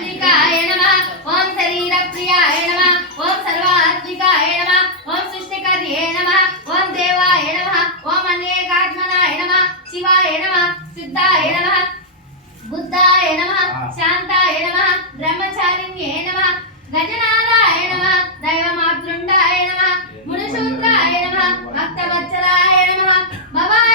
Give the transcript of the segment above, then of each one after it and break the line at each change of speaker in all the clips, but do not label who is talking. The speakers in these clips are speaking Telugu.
సాత్వికాయ నమః ఓం శరీర ప్రియాయ నమః ఓం సర్వాత్మికాయ నమః ఓం సృష్టికర్యే నమః ఓం దేవాయ నమః ఓం అనేకాత్మనాయ నమః శివాయ నమః సిద్ధాయ నమః బుద్ధాయ నమః శాంతాయ నమః బ్రహ్మచారిణ్యే నమః గజనాథాయ నమః దైవమాతృండాయ నమః మునిశూద్రాయ నమః భక్తవత్సలాయ నమః నమః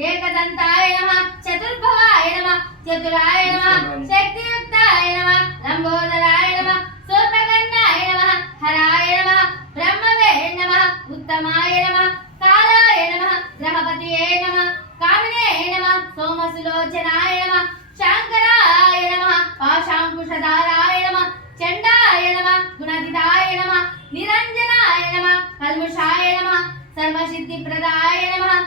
ఏకదంతాయ నమః చతుర్భవాయ నమః చతురాయ నమః శక్తియుక్తాయ నమః లంబోదరాయ నమః సూతకర్ణాయ నమః హరాయ నమః బ్రహ్మవే నమః ఉత్తమాయ నమః కాలాయ నమః గ్రహపతియే నమః కామినే నమః సోమసులోచనాయ నమః శాంకరాయ నమః పాశాంకుశధారాయ నమః చండాయ నమః గుణదిదాయ నమః నిరంజనాయ నమః కల్ముషాయ నమః సర్వసిద్ధిప్రదాయ నమః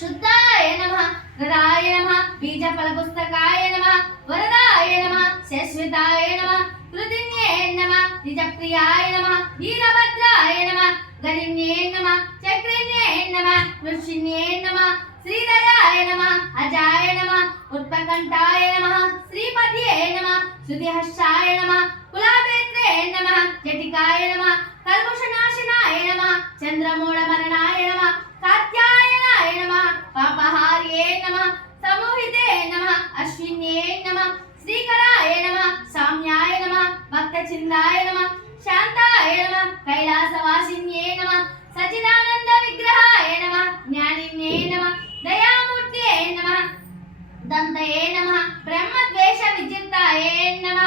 శుద్ధాయ నమ నమః గదాయ నమః బీజఫలపుస్తకాయ నమ వరదాయ నమ శశ్వతాయ నమ కృతిన్యే నమ నిజప్రియాయ నమ వీరభద్రాయ నమ గరిణ్యే నమ చక్రిణ్యే నమ వృషిణ్యే నమ శ్రీధరాయ నమ అజాయ నమ ఉత్పకంఠాయ నమ శ్రీపతియే నమ శృతిహర్షాయ నమ కులాభేత్రే నమ జటికాయ నమః కల్ముషనాశనాయ నమః చంద్రమూఢమరణాయ నమ కాత్యాయనాయ నమ పాపహార్యే నమ సమోహితే నమ అశ్విన్యే నమ శ్రీకరాయ నమ సామ్యాయ నమః భక్తచిందాయ నమ శాంతాయ నమ కైలాసవాసిన్యే నమ సచిదానంద విగ్రహాయ నమ జ్ఞానిన్యే నమ దయామూర్తియే నమ దంతయే నమః బ్రహ్మద్వేష విజితాయే నమ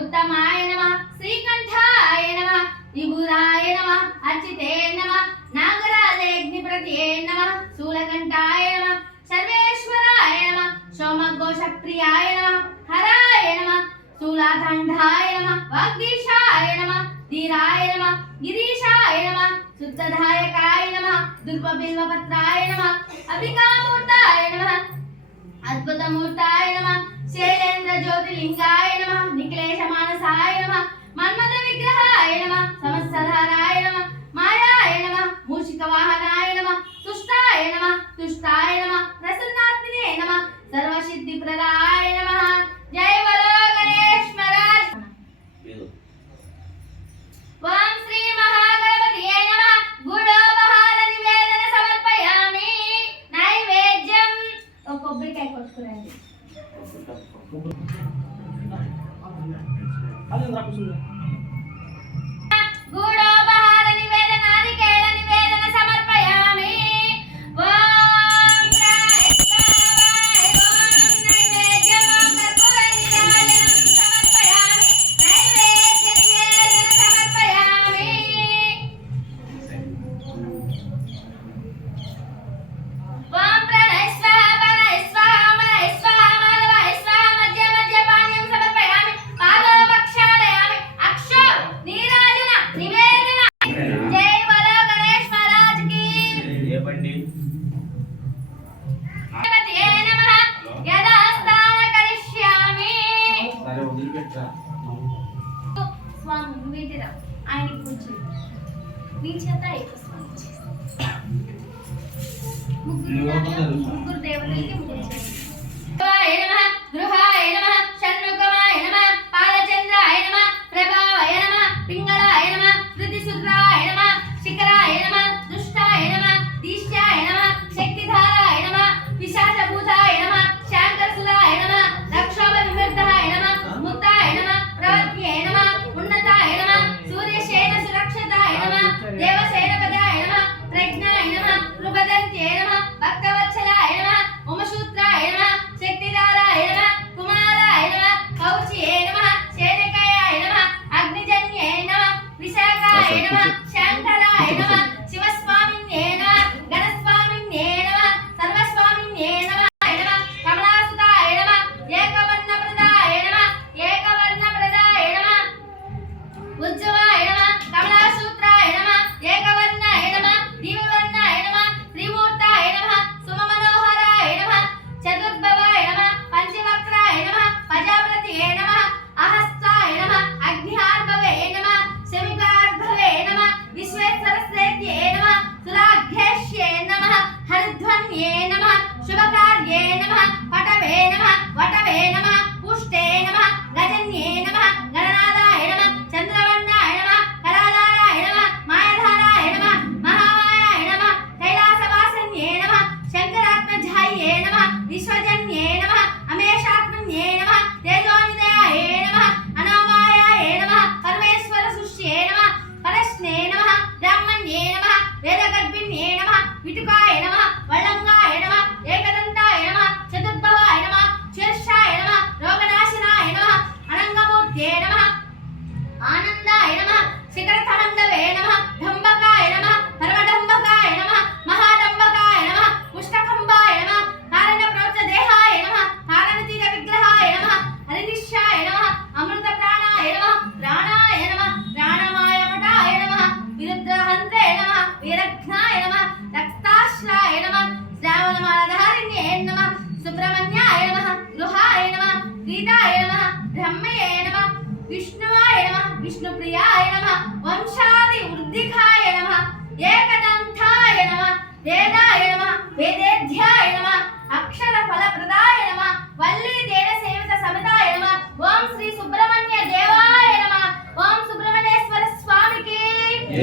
ఉత్తమాయ నమ శ్రీకంఠాయ నమ విభురాయ నమ అర్చితే నమ నాగ నాగరాజయజ్ఞప్రతియే నమ? శూలకంఠాయ నమ. సర్వేశ్వరాయ నమ. సోమఘోషప్రియాయ నమ. హరాయ నమ. శూలాఖండాయ నమ. వాగ్దీశాయ నమ. ధీరాయ నమ. గిరీశాయ నమ. శుద్ధదాయకాయ నమ. దుర్పబిల్వపత్రాయ నమ. అభికామూర్తాయ నమ. అద్భుతమూర్తాయ నమ. శైలేంద్ర జ్యోతిలింగాయ నమ. నిఖిలేశ మానసాయ నమ. మన్మథ విగ్రహాయ నమ. సమస్తధారాయ నమ. మాయాయ నమః మూషిక వాహనాయ నమః తుష్టాయ నమః తుష్టాయ నమః ప్రసన్నాత్మినే నమః సర్వసిద్ధి ప్రదాయ నమః. జయ బలో మీటిరా ఆయన పూజ మీ చేత ముగ్గురు. ముగ్గురు దేవతలకి పూజ 我叫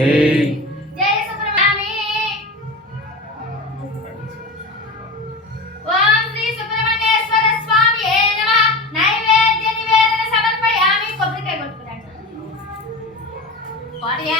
జై సుబ్రహ్మణ్య ఓం శ్రీ సుబ్రహ్మణ్యేశ్వర స్వామి నమః. నైవేద్య నివేదన సమర్పయామి. కొబ్బరికాయ
కొట్టుకున్నాడు కొబ్బరికాయ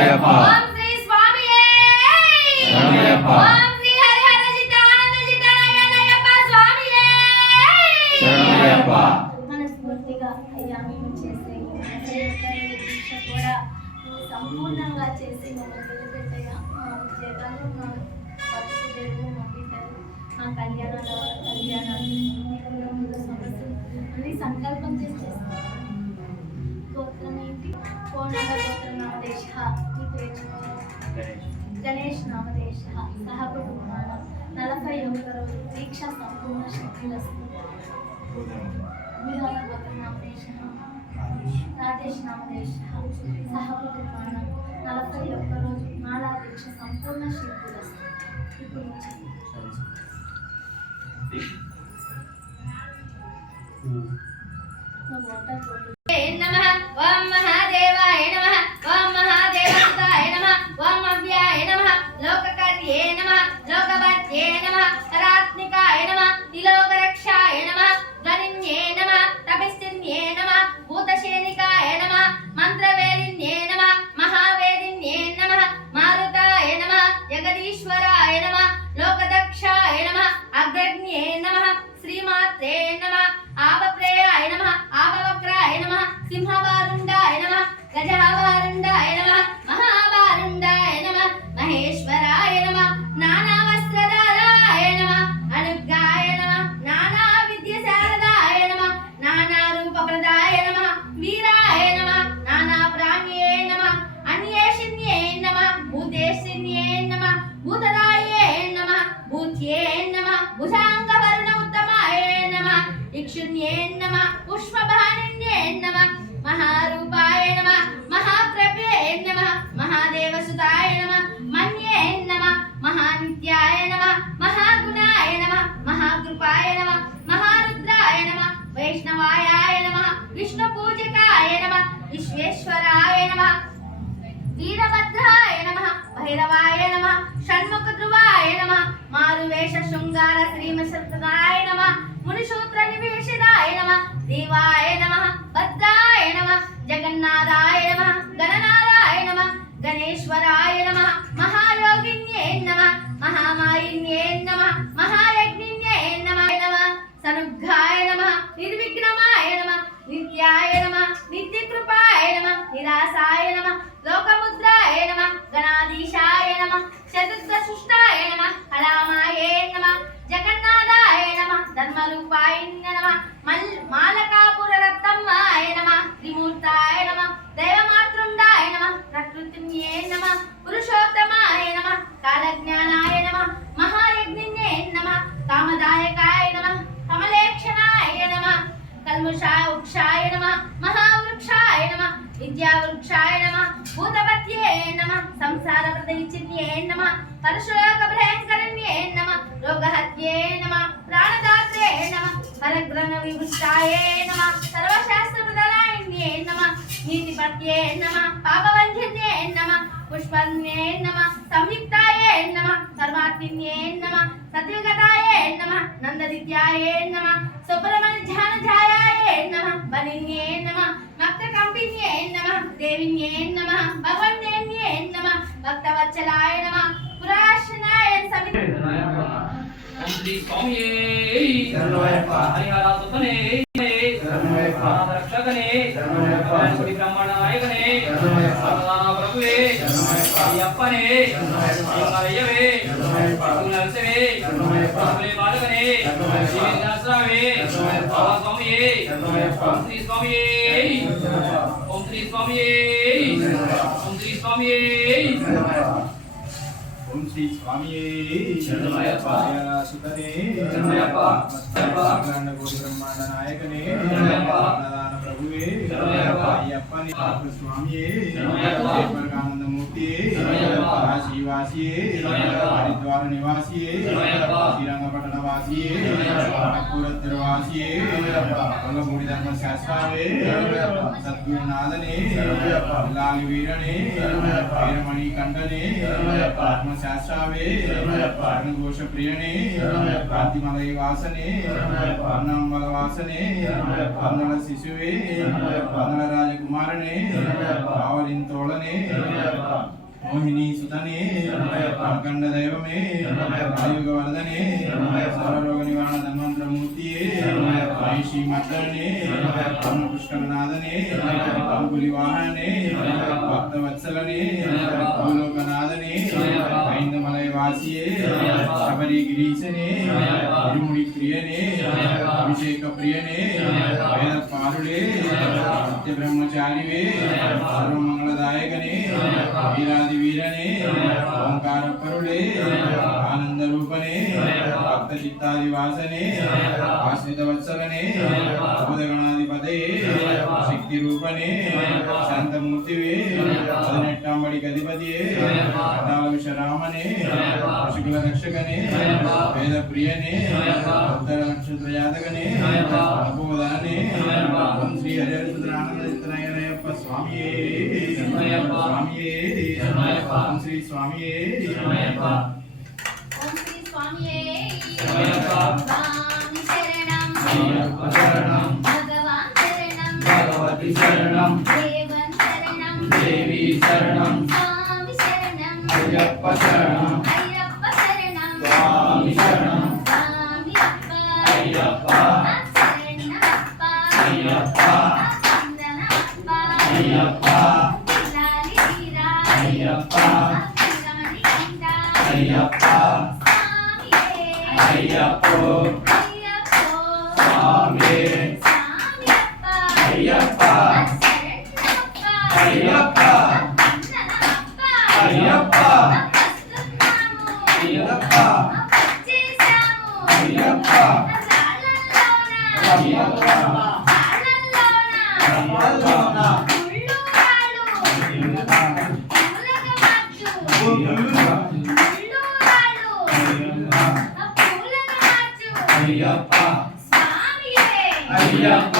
శరణయ్యప్ప శరణయ్యప్ప శరణయ్యప్ప
మనస్ఫూర్తిగా అయ్యా మేము సంపూర్ణంగా చేసి మా జీతాలు మా పద్ధతి తెలుగు మా బిడ్డలు సంకల్పం చేసి చేస్తాం కోరికలు ఏంటి ఫోన్ నెంబర్ नामदेश గణేష్ నామదేశ సహ కుటుంబాన నలభై ఒకటి రోజు దీక్ష సంపూర్ణ శక్తిలస్తు. విధాన నామదేశ రాజేష్ నామదేశ సహ కుటుంబాన నలభై ఒక్క రోజు మాలా దీక్ష సంపూర్ణ శక్తిలస్తు. ఇప్పుడు వాటర్ వీరభద్రాయ నమ భైరవాయ నమ షణ్ముఖ ధ్రువాయ నమ మారువేష శృంగార శ్రీమశబ్దాయ నమ మునిశూత్ర నివేశితాయ నమ దేవాయ నమ భద్రాయ నమ జగన్నాథాయ నమ గణనాథ పురుషోత్తమాయ నమ కాలజ్ఞానాయ నమ మహాయజ్ఞిన్యే నమ కామదాయకాయ నమ కమలేక్షణాయ నమ కల్ముషాయ వృక్షాయ నమ మహావృక్షాయ నమ విద్యావృక్షాయ నమ భూతపత్యే నమ సంసార ప్రదవిచిన్యే నమ పరశులోక భయంకరణ్యే నమ రోగహత్యే నమ ప్రాణదాత్రే నమ పరగ్రహణ విభుష్టాయే నమ సర్వశాస్త్ర ప్రదాయిన్యే నమ నీతిపత్యే నమ పాపవంధ్యే పుష్పన్యే నమ సంయుక్తాయే నమ సర్వాత్మిన్యే నమ సత్యుగతాయే నమ నందదిత్యాయే నమ సుబ్రహ్మణ్య ధ్యాన ధ్యాయాయే నమ బలిన్యే నమ భక్త కంపిన్యే నమ దేవిన్యే నమ భగవన్యే నమ భక్తవత్సలాయ నమ పురాశనాయ సమి
శ్రీ స్వామియే హరిహర సుతనే
శరణమయ్యప్ప.
అయ్యప్పనే
శరణమయ్యప్ప.
సింగరయ్యవే
శరణమయ్యప్ప.
నరసవే
శరణమయ్యప్ప.
ప్రభులే బాలకనే
శరణమయ్యప్ప.
శ్రీనివాసరావే
శరణమయ్యప్ప.
బాబా స్వామియే
శరణమయ్యప్ప.
ఓం శ్రీ స్వామియే ఓం శ్రీ స్వామియే ఓం శ్రీ స్వామియే
ఓం శ్రీ స్వామియే
శరణమయ్యప్ప.
సుతనే
శరణమయ్యప్ప.
అఖండ కోటి బ్రహ్మాండ నాయకనే
శరణమయ్యప్ప.
निवासिये
हरिद्वार
निवासिये श्रीरंगपटण
वासिये
नागपुरवासिये वल्लभूरी
धर्म
शास्त्रावे सद्गुरुनादने
लाल
वीरणे वीरमणि
कंडने
आत्म
शास्त्रावे
घोष प्रियणे
प्रातिमलय
वासने अन्नम्बल
वासने
अन्नल
शिशुवे
अन्नल राजकुमारने
आवलिन
तोड़ने వాసనే
శరణమయ్యప్ప.
అన్నంబల వాసనే
శరణమయ్యప్ప.
వందల శిశువే
శరణమయ్యప్ప.
వందల రాజకుమారనే
శరణమయ్యప్ప.
కావలింతోళనే
శరణమయ్యప్ప.
మోహిని సుతనే
శరణమయ్యప్ప.
అఖండ దైవమే
శరణమయ్యప్ప.
ఆయుగ వరదనే
శరణమయ్యప్ప.
సర్వరోగ నివారణ ధన్వంతరమూర్తియే
శరణమయ్యప్ప.
మహిషి మద్దనే
శరణమయ్యప్ప.
పుష్కరనాథనే
శరణమయ్యప్ప.
అంబులి వాహనే
శరణమయ్యప్ప.
భక్తవత్సలనే
శరణమయ్యప్ప.
భూలోకనాథనే
శరణమయ్యప్ప.
ఐందమలయ వాసియే
శరణమయ్యప్ప.
శబరి గిరీశనే
శరణమయ్యప్ప.
ఇరుముడి ప్రియనే
శరణమయ్యప్ప.
అభిషేక ప్రియనే
శరణమయ్యప్ప.
వేద పారుడే
శరణమయ్యప్ప.
సత్య బ్రహ్మచారివే
శరణమయ్యప్ప. శరణమయ్యప్ప.
వీరాది వీరనే. ఓంకార పరుడే. ఆనంద రూపనే. భక్త చిత్తాది వాసనే. ఆశ్రిత వత్సలనే
శరణమయ్యప్ప.
శక్తి రూపనే. శాంతమూర్తివే
శరణమయ్యప్ప.
పదినెట్టాంబడి గదిపతియే
శరణమయ్యప్ప.
అటాల విషరామనే
శరణమయ్యప్ప.
పశుకుల రక్షకనే. వేద ప్రియనే. ఉత్తర నక్షత్ర జాతకనే. అపోదానే శ్రీ హరిహరసుద్రానంద చిత్తనయనయప్ప స్వామియే
శరణమయ్యప్ప.
స్వామియే
శరణమయ్యప్ప.
ఓం శ్రీ స్వామియే
శరణమయ్యప్ప.
ఓం శ్రీ స్వామియే
శరణమయ్యప్ప.
స్వామి శరణం
అయ్యప్ప శరణం
భగవాన్ శరణం
భగవతి శరణం
దేవన్ శరణం
దేవి శరణం
స్వామి శరణం
అయ్యప్ప శరణం
అయ్యప్ప
అయ్యప్ప. అయ్యప్పో. స్వామి. అయ్యప్ప. అయ్యప్ప. అయ్యప్ప. అయ్యప్ప. అయ్యప్ప. అయ్యప్ప.
రాళ్ళల్లోన
అయ్యప్ప.
మార్చు
అయ్యప్ప